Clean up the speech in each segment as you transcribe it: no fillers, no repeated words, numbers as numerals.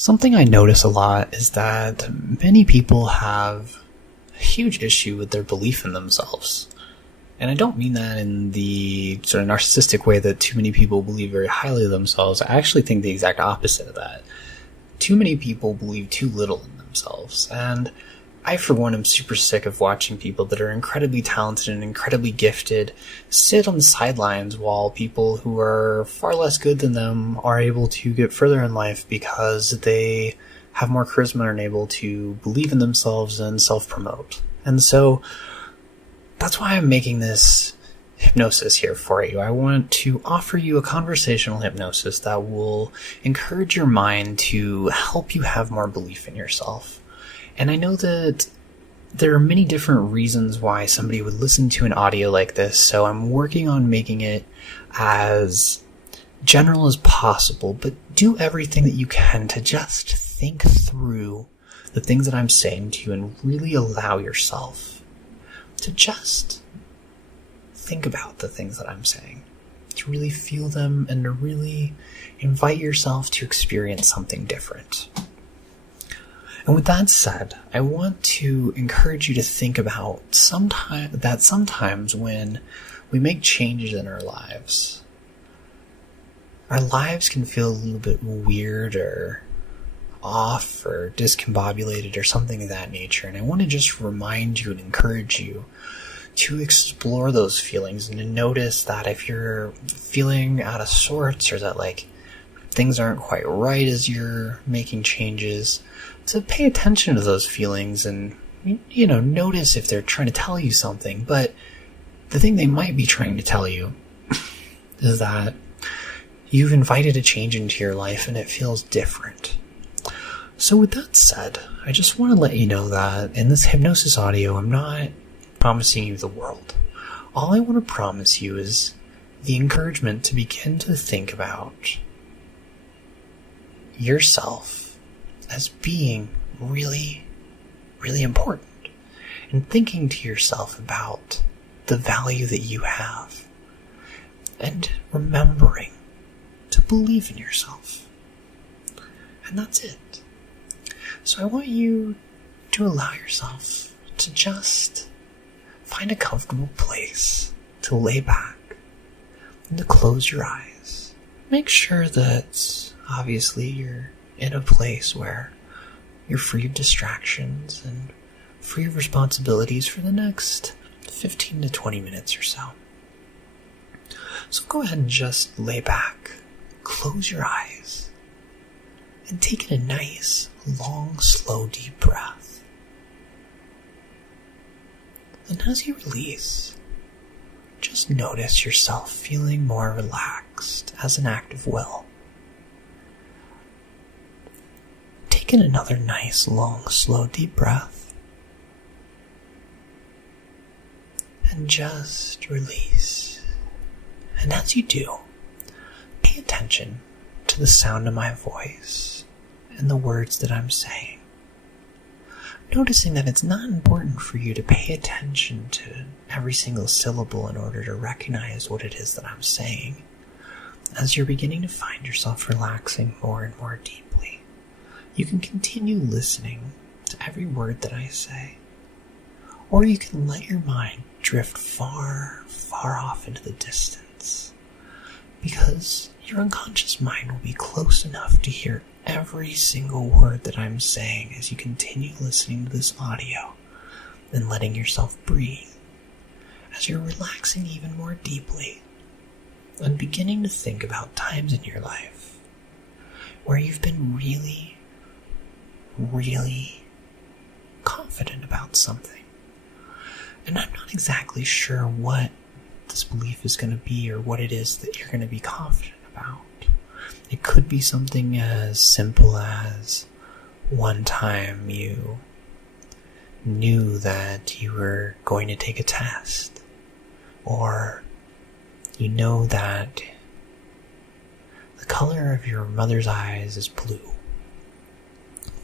Something I notice a lot is that many people have a huge issue with their belief in themselves. And I don't mean that in the sort of narcissistic way that too many people believe very highly of themselves. I actually think the exact opposite of that. Too many people believe too little in themselves. And I, for one, am super sick of watching people that are incredibly talented and incredibly gifted sit on the sidelines while people who are far less good than them are able to get further in life because they have more charisma and are able to believe in themselves and self-promote. And so that's why I'm making this hypnosis here for you. I want to offer you a conversational hypnosis that will encourage your mind to help you have more belief in yourself. And I know that there are many different reasons why somebody would listen to an audio like this, so I'm working on making it as general as possible, but do everything that you can to just think through the things that I'm saying to you and really allow yourself to just think about the things that I'm saying, to really feel them and to really invite yourself to experience something different. And with that said, I want to encourage you to think about sometimes when we make changes in our lives can feel a little bit weird or off or discombobulated or something of that nature. And I want to just remind you and encourage you to explore those feelings and to notice that if you're feeling out of sorts or that things aren't quite right as you're making changes, to pay attention to those feelings and, notice if they're trying to tell you something. But the thing they might be trying to tell you is that you've invited a change into your life and it feels different. So with that said, I just want to let you know that in this hypnosis audio, I'm not promising you the world. All I want to promise you is the encouragement to begin to think about yourself as being really, really important, and thinking to yourself about the value that you have, and remembering to believe in yourself. And that's it. So I want you to allow yourself to just find a comfortable place to lay back and to close your eyes. Make sure that obviously you're in a place where you're free of distractions and free of responsibilities for the next 15 to 20 minutes or so. So go ahead and just lay back, close your eyes, and take in a nice, long, slow, deep breath. And as you release, just notice yourself feeling more relaxed as an act of will. Take in another nice, long, slow, deep breath. And just release. And as you do, pay attention to the sound of my voice and the words that I'm saying. Noticing that it's not important for you to pay attention to every single syllable in order to recognize what it is that I'm saying. As you're beginning to find yourself relaxing more and more deeply, you can continue listening to every word that I say, or you can let your mind drift far, far off into the distance, because your unconscious mind will be close enough to hear every single word that I'm saying as you continue listening to this audio and letting yourself breathe, as you're relaxing even more deeply and beginning to think about times in your life where you've been really, really confident about something. And I'm not exactly sure what this belief is going to be or what it is that you're going to be confident about. It could be something as simple as one time you knew that you were going to take a test, or you know that the color of your mother's eyes is blue.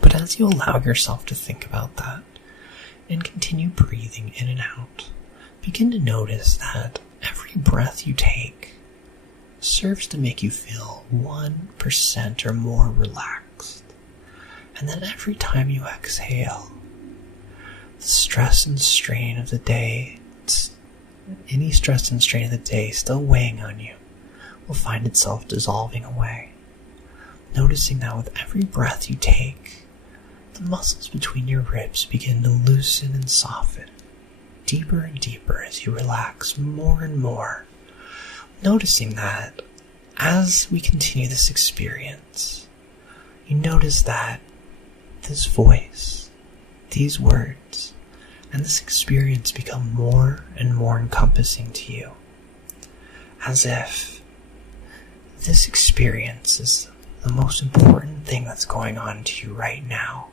But as you allow yourself to think about that and continue breathing in and out, begin to notice that every breath you take serves to make you feel 1% or more relaxed. And then every time you exhale, the stress and strain of the day, any stress and strain of the day still weighing on you, will find itself dissolving away. Noticing that with every breath you take, the muscles between your ribs begin to loosen and soften, deeper and deeper as you relax more and more. Noticing that as we continue this experience, you notice that this voice, these words, and this experience become more and more encompassing to you, as if this experience is the most important thing that's going on to you right now.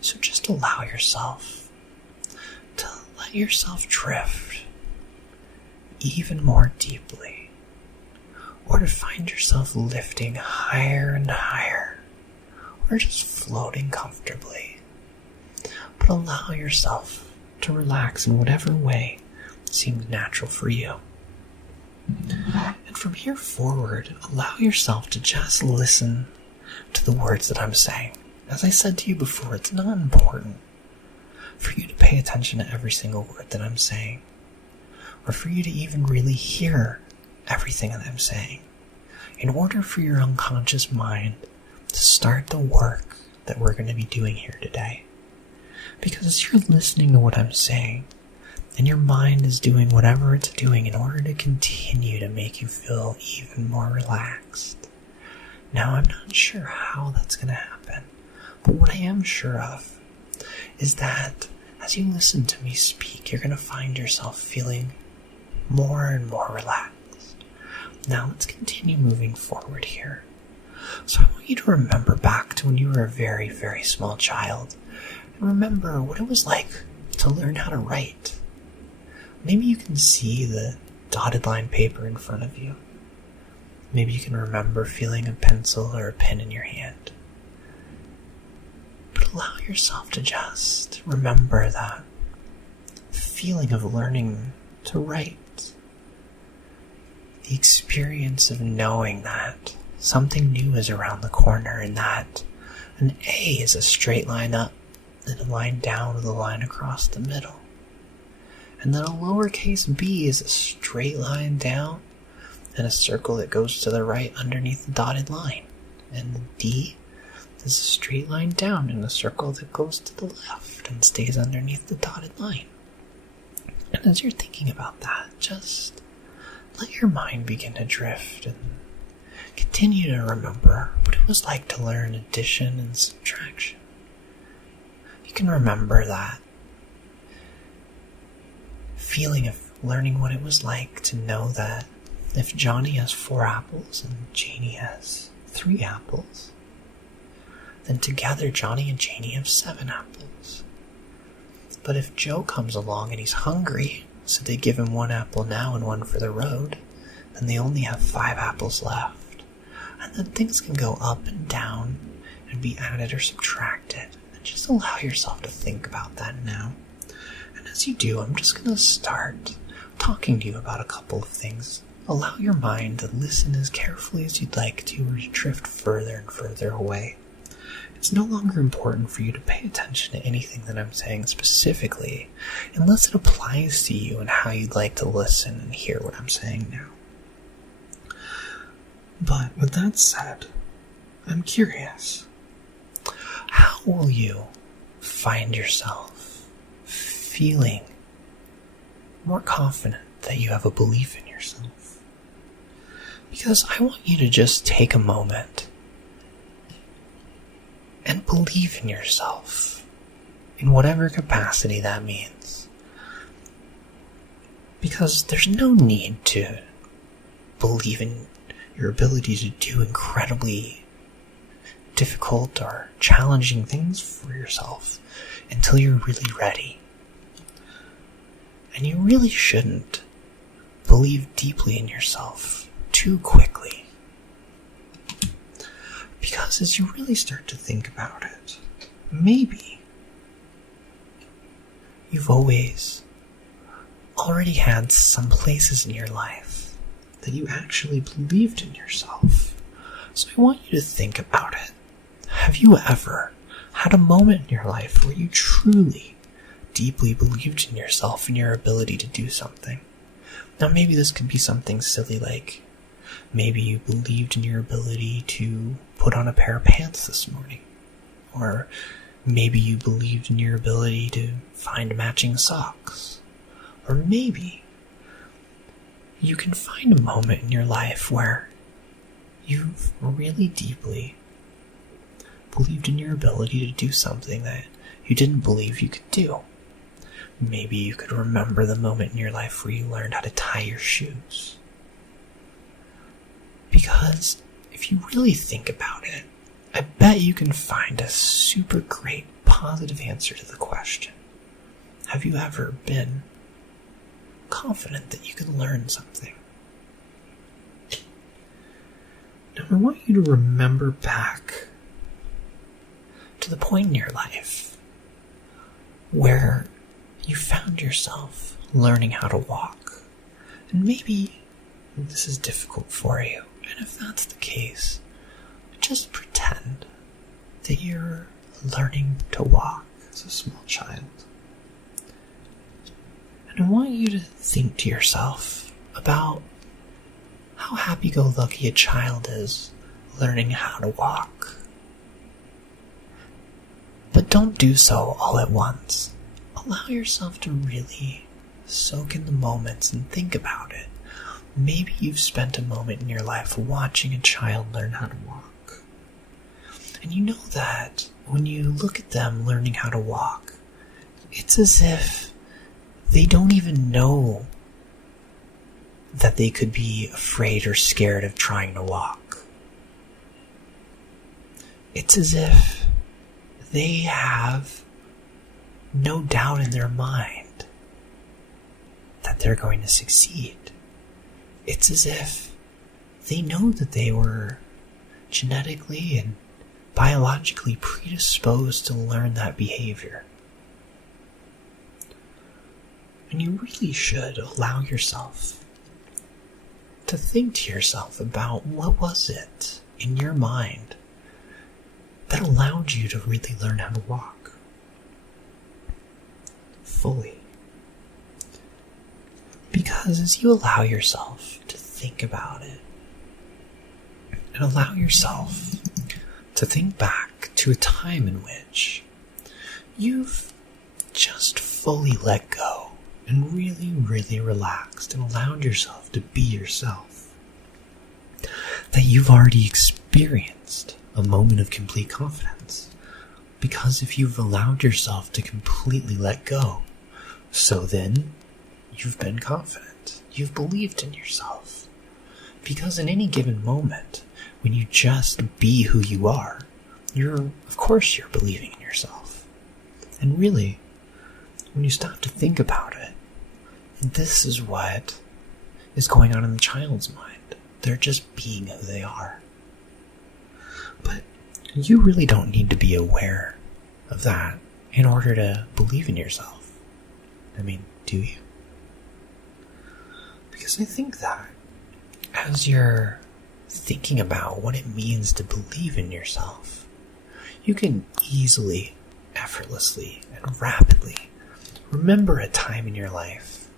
So just allow yourself to let yourself drift even more deeply, or to find yourself lifting higher and higher, or just floating comfortably. But allow yourself to relax in whatever way seems natural for you. And from here forward, allow yourself to just listen to the words that I'm saying. As I said to you before, it's not important for you to pay attention to every single word that I'm saying, or for you to even really hear everything that I'm saying. In order for your unconscious mind to start the work that we're going to be doing here today. Because as you're listening to what I'm saying, and your mind is doing whatever it's doing in order to continue to make you feel even more relaxed. Now, I'm not sure how that's going to happen, but what I am sure of is that as you listen to me speak, you're going to find yourself feeling more and more relaxed. Now, let's continue moving forward here. So I want you to remember back to when you were a very, very small child, and remember what it was like to learn how to write. Maybe you can see the dotted line paper in front of you. Maybe you can remember feeling a pencil or a pen in your hand. But allow yourself to just remember that feeling of learning to write. The experience of knowing that something new is around the corner, and that an A is a straight line up and a line down with a line across the middle. And then a lowercase b is a straight line down and a circle that goes to the right underneath the dotted line. And the D is a straight line down and a circle that goes to the left and stays underneath the dotted line. And as you're thinking about that, just let your mind begin to drift and continue to remember what it was like to learn addition and subtraction. You can remember that feeling of learning what it was like to know that if Johnny has 4 apples and Janie has 3 apples, then together Johnny and Janie have 7 apples. But if Joe comes along and he's hungry, so they give him 1 apple now and 1 for the road, then they only have 5 apples left. And then things can go up and down and be added or subtracted. And just allow yourself to think about that now. And as you do, I'm just going to start talking to you about a couple of things. Allow your mind to listen as carefully as you'd like to, or to drift further and further away. It's no longer important for you to pay attention to anything that I'm saying specifically, unless it applies to you and how you'd like to listen and hear what I'm saying now. But with that said, I'm curious. How will you find yourself feeling more confident that you have a belief in yourself? Because I want you to just take a moment and believe in yourself, in whatever capacity that means. Because there's no need to believe in your ability to do incredibly difficult or challenging things for yourself until you're really ready. And you really shouldn't believe deeply in yourself too quickly. Because as you really start to think about it, maybe you've already had some places in your life that you actually believed in yourself. So I want you to think about it. have you ever had a moment in your life where you truly, deeply believed in yourself and your ability to do something? Now maybe this could be something silly like, maybe you believed in your ability to put on a pair of pants this morning. Or maybe you believed in your ability to find matching socks. Or maybe you can find a moment in your life where you've really deeply believed in your ability to do something that you didn't believe you could do. Maybe you could remember the moment in your life where you learned how to tie your shoes. Because if you really think about it, I bet you can find a super great positive answer to the question. Have you ever been confident that you can learn something? Now I want you to remember back to the point in your life where you found yourself learning how to walk. And maybe this is difficult for you. And if that's the case, just pretend that you're learning to walk as a small child. And I want you to think to yourself about how happy-go-lucky a child is learning how to walk. But don't do so all at once. Allow yourself to really soak in the moments and think about it. Maybe you've spent a moment in your life watching a child learn how to walk. And you know that when you look at them learning how to walk, it's as if they don't even know that they could be afraid or scared of trying to walk. It's as if they have no doubt in their mind that they're going to succeed. It's as if they know that they were genetically and biologically predisposed to learn that behavior. And you really should allow yourself to think to yourself about what was it in your mind that allowed you to really learn how to walk fully. Because as you allow yourself to think about it, and allow yourself to think back to a time in which you've just fully let go and really, really relaxed and allowed yourself to be yourself, that you've already experienced a moment of complete confidence. Because if you've allowed yourself to completely let go, so then you've been confident. You've believed in yourself. Because in any given moment, when you just be who you are, of course you're believing in yourself. And really, when you stop to think about it, this is what is going on in the child's mind. They're just being who they are. But you really don't need to be aware of that in order to believe in yourself. I mean, do you? Because I think that as you're thinking about what it means to believe in yourself, you can easily, effortlessly, and rapidly remember a time in your life,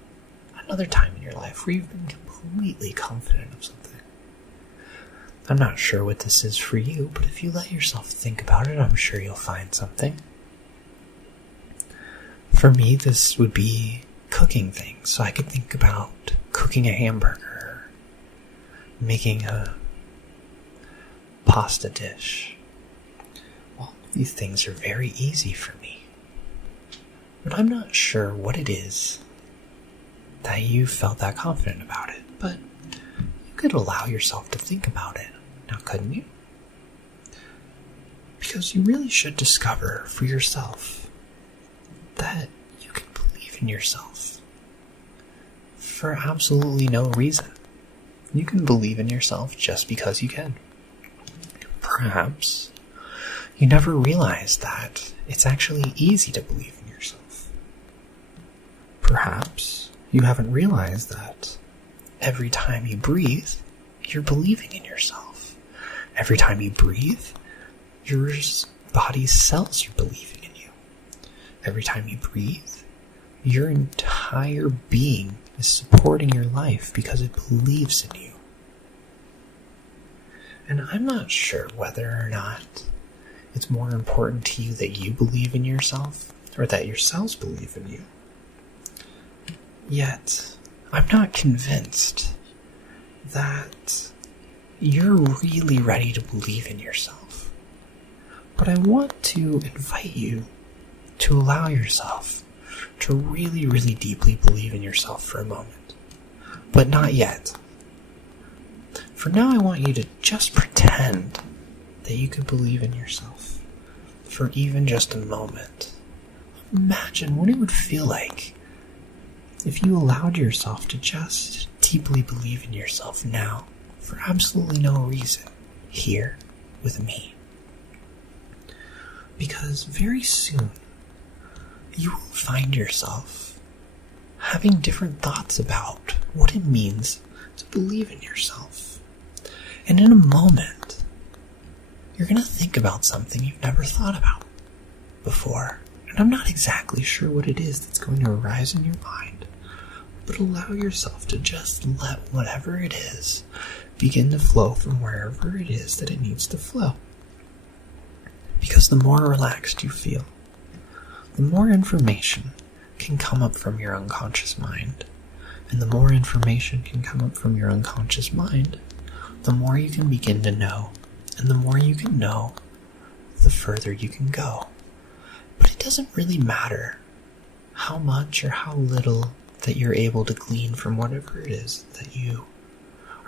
another time in your life where you've been completely confident of something. I'm not sure what this is for you, but if you let yourself think about it, I'm sure you'll find something. For me, this would be cooking things. So I could think about cooking a hamburger, making a pasta dish. All of these things are very easy for me. But I'm not sure what it is that you felt that confident about it. But you could allow yourself to think about it. Now, couldn't you? Because you really should discover for yourself that you can believe in yourself for absolutely no reason. You can believe in yourself just because you can. Perhaps you never realized that it's actually easy to believe in yourself. Perhaps you haven't realized that every time you breathe, you're believing in yourself. Every time you breathe, Your body's cells are believing in you. Every time you breathe, your entire being is supporting your life because it believes in you. And I'm not sure whether or not it's more important to you that you believe in yourself or that your cells believe in you. Yet, I'm not convinced that you're really ready to believe in yourself. But I want to invite you to allow yourself to really, really deeply believe in yourself for a moment. But not yet. For now, I want you to just pretend that you could believe in yourself for even just a moment. Imagine what it would feel like if you allowed yourself to just deeply believe in yourself now, for absolutely no reason, here with me. Because very soon, you will find yourself having different thoughts about what it means to believe in yourself. And in a moment, you're going to think about something you've never thought about before. And I'm not exactly sure what it is that's going to arise in your mind, but allow yourself to just let whatever it is begin to flow from wherever it is that it needs to flow. Because the more relaxed you feel, the more information can come up from your unconscious mind. And the more information can come up from your unconscious mind, the more you can begin to know. And the more you can know, the further you can go. But it doesn't really matter how much or how little that you're able to glean from whatever it is that you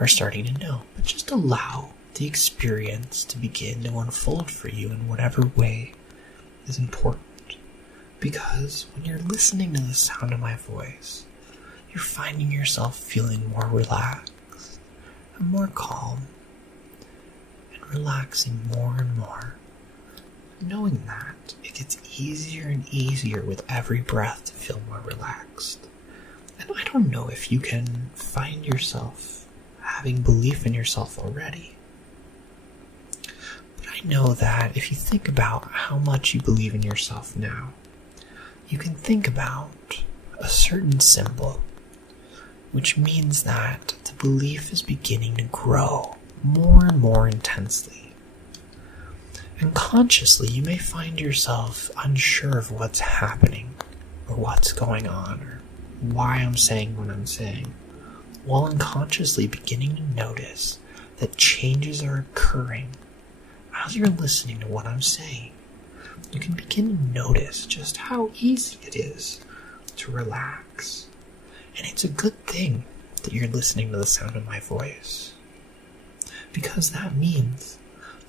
are starting to know. But just allow the experience to begin to unfold for you in whatever way is important. Because when you're listening to the sound of my voice, you're finding yourself feeling more relaxed and more calm and relaxing more and more. Knowing that it gets easier and easier with every breath to feel more relaxed. And I don't know if you can find yourself having belief in yourself already. But I know that if you think about how much you believe in yourself now, you can think about a certain symbol, which means that the belief is beginning to grow more and more intensely. And consciously, you may find yourself unsure of what's happening, or what's going on, or why I'm saying what I'm saying, while unconsciously beginning to notice that changes are occurring as you're listening to what I'm saying. You can begin to notice just how easy it is to relax. And it's a good thing that you're listening to the sound of my voice. Because that means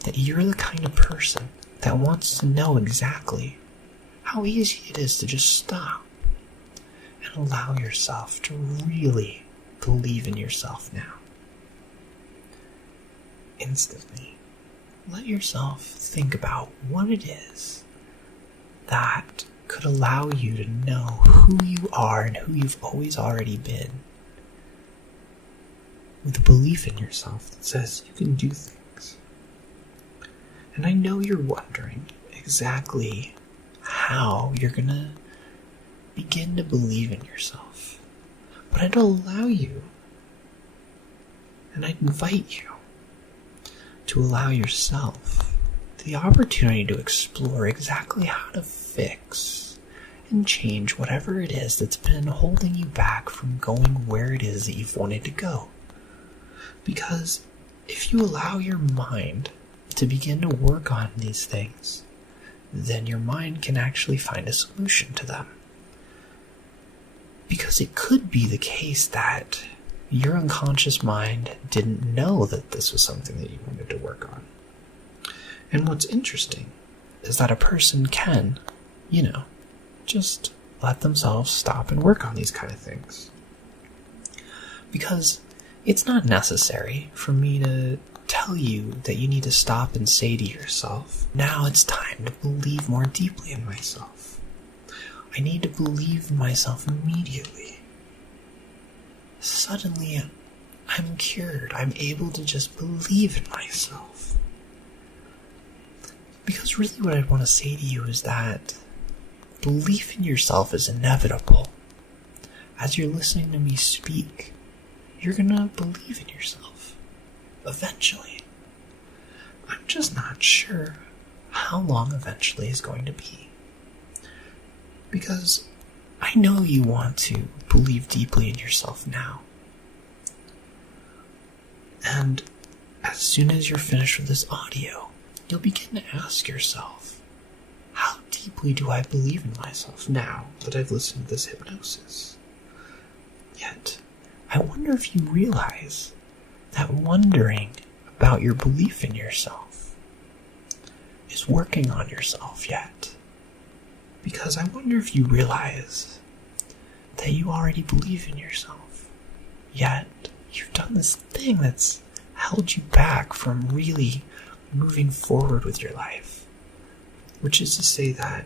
that you're the kind of person that wants to know exactly how easy it is to just stop and allow yourself to really believe in yourself now. Instantly, let yourself think about what it is that could allow you to know who you are and who you've always already been, with a belief in yourself that says you can do things. And I know you're wondering exactly how you're gonna begin to believe in yourself, but I'd allow you, and I'd invite you to allow yourself the opportunity to explore exactly how to fix and change whatever it is that's been holding you back from going where it is that you've wanted to go. Because if you allow your mind to begin to work on these things, then your mind can actually find a solution to them. Because it could be the case that your unconscious mind didn't know that this was something that you wanted to work on. And what's interesting is that a person can, just let themselves stop and work on these kind of things. Because it's not necessary for me to tell you that you need to stop and say to yourself, now it's time to believe more deeply in myself. I need to believe in myself immediately. Suddenly, I'm cured. I'm able to just believe in myself. Because really what I want to say to you is that belief in yourself is inevitable. As you're listening to me speak, you're gonna believe in yourself. Eventually. I'm just not sure how long eventually is going to be. Because I know you want to believe deeply in yourself now. And as soon as you're finished with this audio, you'll begin to ask yourself, how deeply do I believe in myself now that I've listened to this hypnosis? Yet, I wonder if you realize that wondering about your belief in yourself is working on yourself yet. Because I wonder if you realize that you already believe in yourself, yet you've done this thing that's held you back from really moving forward with your life. Which is to say that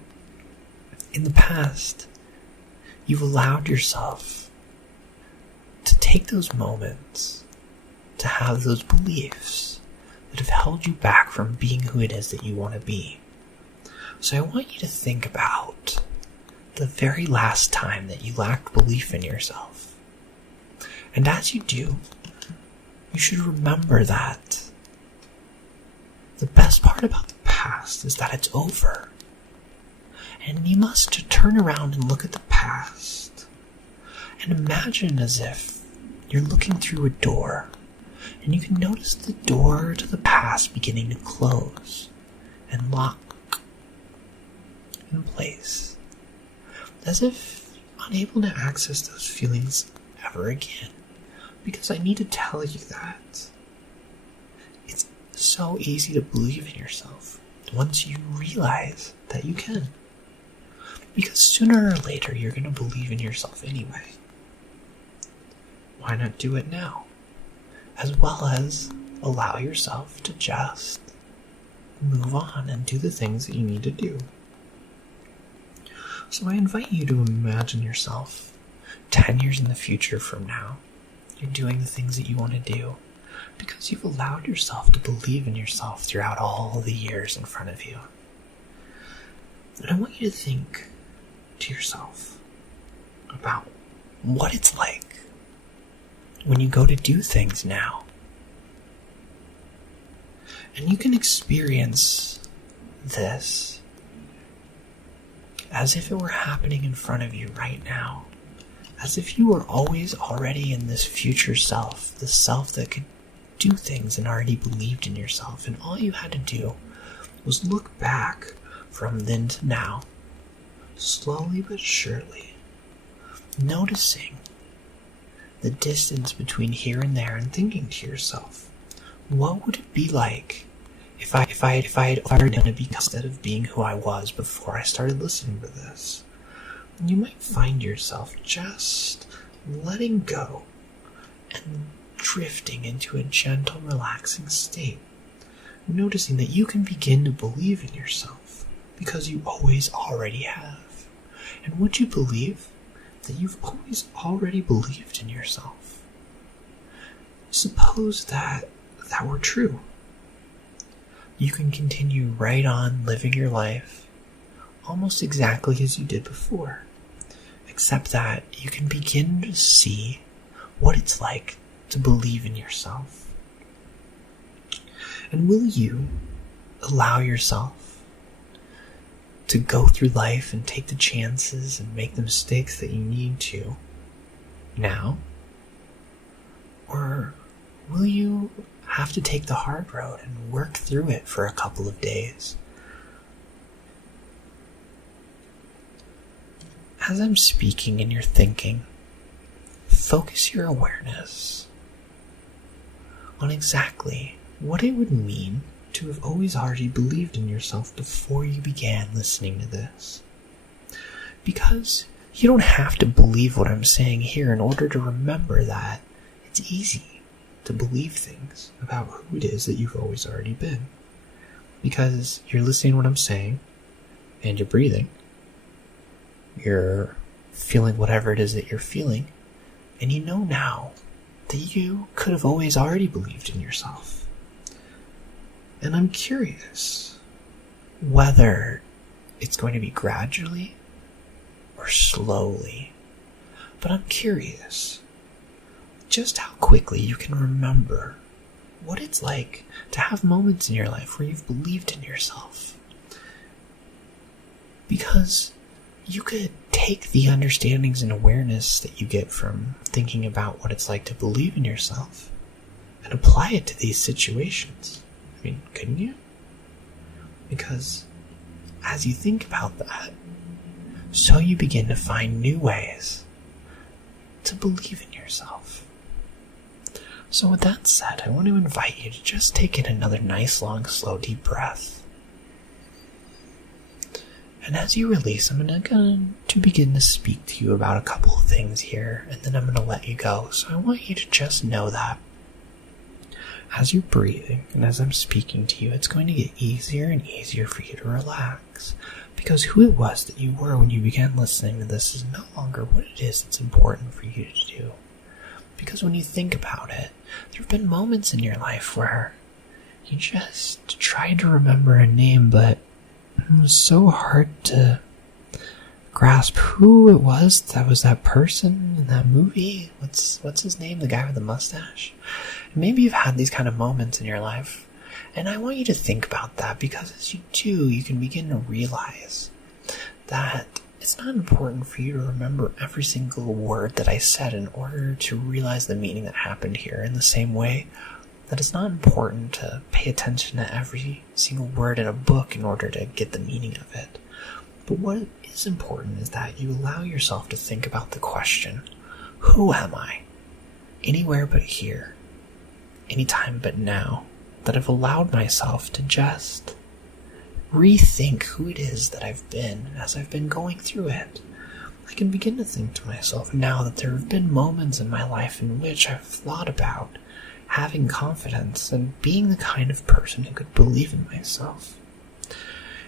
in the past, you've allowed yourself to take those moments, to have those beliefs that have held you back from being who it is that you want to be. So I want you to think about the very last time that you lacked belief in yourself. And as you do, you should remember that the best part about the past is that it's over. And you must turn around and look at the past and imagine as if you're looking through a door and you can notice the door to the past beginning to close and lock in place, as if unable to access those feelings ever again. Because I need to tell you that it's so easy to believe in yourself once you realize that you can. Because sooner or later you're going to believe in yourself anyway. Why not do it now? As well as allow yourself to just move on and do the things that you need to do. So I invite you to imagine yourself 10 years in the future from now. You're doing the things that you want to do because you've allowed yourself to believe in yourself throughout all the years in front of you. And I want you to think to yourself about what it's like when you go to do things now. And you can experience this as if it were happening in front of you right now. As if you were always already in this future self, the self that could do things and already believed in yourself. And all you had to do was look back from then to now, slowly but surely, noticing the distance between here and there and thinking to yourself, what would it be like if I had learned to be instead of being who I was before I started listening to this? And you might find yourself just letting go and drifting into a gentle, relaxing state, noticing that you can begin to believe in yourself because you always already have. And would you believe that you've always already believed in yourself? Suppose that were true. You can continue right on living your life almost exactly as you did before, except that you can begin to see what it's like to believe in yourself. And will you allow yourself to go through life and take the chances and make the mistakes that you need to now? Or will you have to take the hard road and work through it for a couple of days? As I'm speaking and you're thinking, focus your awareness on exactly what it would mean to have always already believed in yourself before you began listening to this. Because you don't have to believe what I'm saying here in order to remember that it's easy to believe things about who it is that you've always already been. Because you're listening to what I'm saying, and you're breathing, you're feeling whatever it is that you're feeling, and you know now that you could have always already believed in yourself. And I'm curious, whether it's going to be gradually or slowly. But I'm curious just how quickly you can remember what it's like to have moments in your life where you've believed in yourself. Because you could take the understandings and awareness that you get from thinking about what it's like to believe in yourself and apply it to these situations. I mean, couldn't you? Because as you think about that, so you begin to find new ways to believe in yourself. So with that said, I want to invite you to just take in another nice, long, slow, deep breath. And as you release, I'm going to begin to speak to you about a couple of things here, and then I'm going to let you go. So I want you to just know that as you're breathing and as I'm speaking to you, it's going to get easier and easier for you to relax. Because who it was that you were when you began listening to this is no longer what it is that's important for you to do. Because when you think about it, there have been moments in your life where you just tried to remember a name, but it was so hard to grasp who it was that was that person in that movie. What's his name? The guy with the mustache? And maybe you've had these kind of moments in your life. And I want you to think about that, because as you do, you can begin to realize that it's not important for you to remember every single word that I said in order to realize the meaning that happened here, in the same way that it's not important to pay attention to every single word in a book in order to get the meaning of it. But what is important is that you allow yourself to think about the question, who am I? Anywhere but here, anytime but now, that I've allowed myself to just rethink who it is that I've been as I've been going through it. I can begin to think to myself now that there have been moments in my life in which I've thought about having confidence and being the kind of person who could believe in myself.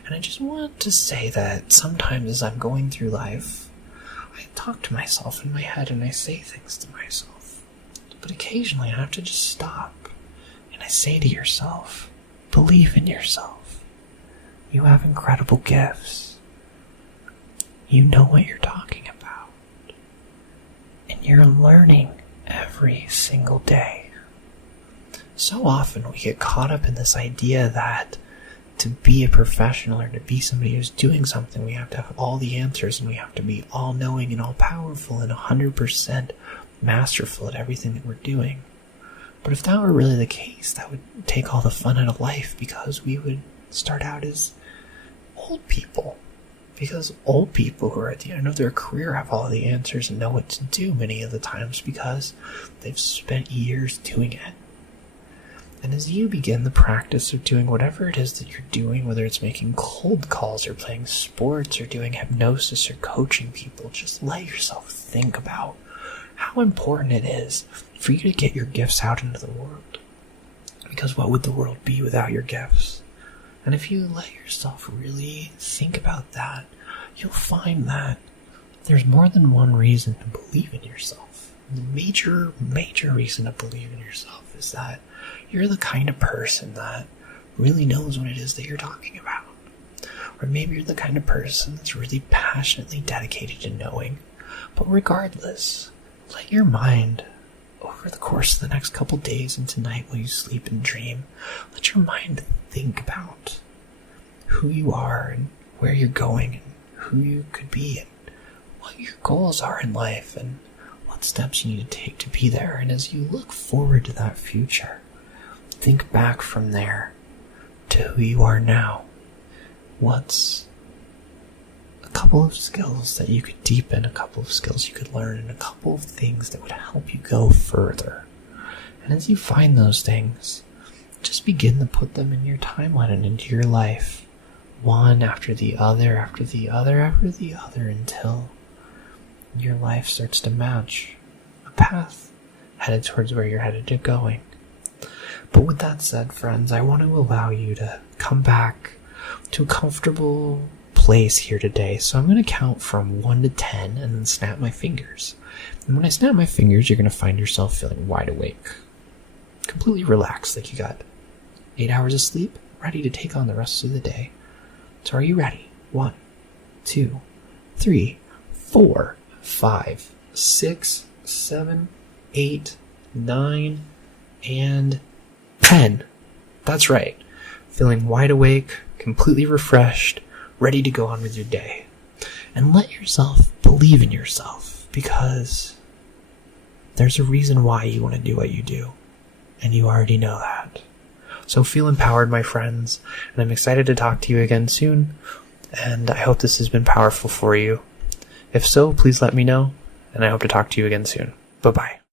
And I just want to say that sometimes as I'm going through life, I talk to myself in my head and I say things to myself. But occasionally I have to just stop and I say to yourself, believe in yourself. You have incredible gifts. You know what you're talking about. And you're learning every single day. So often we get caught up in this idea that to be a professional or to be somebody who's doing something, we have to have all the answers and we have to be all-knowing and all-powerful and 100% masterful at everything that we're doing. But if that were really the case, that would take all the fun out of life, because we would start out as old people. Because old people who are at the end of their career have all the answers and know what to do many of the times because they've spent years doing it. And as you begin the practice of doing whatever it is that you're doing, whether it's making cold calls or playing sports or doing hypnosis or coaching people, just let yourself think about how important it is for you to get your gifts out into the world. Because what would the world be without your gifts? And if you let yourself really think about that, you'll find that there's more than one reason to believe in yourself. And the major reason to believe in yourself is that you're the kind of person that really knows what it is that you're talking about. Or maybe you're the kind of person that's really passionately dedicated to knowing. But regardless, let your mind, over the course of the next couple days and tonight while you sleep and dream, let your mind think about who you are and where you're going and who you could be and what your goals are in life and what steps you need to take to be there. And as you look forward to that future, think back from there to who you are now. What's a couple of skills that you could deepen, a couple of skills you could learn, and a couple of things that would help you go further. And as you find those things, just begin to put them in your timeline and into your life, one after the other, after the other, after the other, until your life starts to match a path headed towards where you're headed to going. But with that said, friends, I want to allow you to come back to a comfortable place here today. So I'm going to count from 1 to 10 and then snap my fingers. And when I snap my fingers, you're going to find yourself feeling wide awake, completely relaxed, like you got 8 hours of sleep, ready to take on the rest of the day. So are you ready? 1, 2, 3, 4, 5, 6, 7, 8, 9, and 10. That's right. Feeling wide awake, completely refreshed, ready to go on with your day. And let yourself believe in yourself, because there's a reason why you want to do what you do. And you already know that. So feel empowered, my friends, and I'm excited to talk to you again soon, and I hope this has been powerful for you. If so, please let me know, and I hope to talk to you again soon. Bye-bye.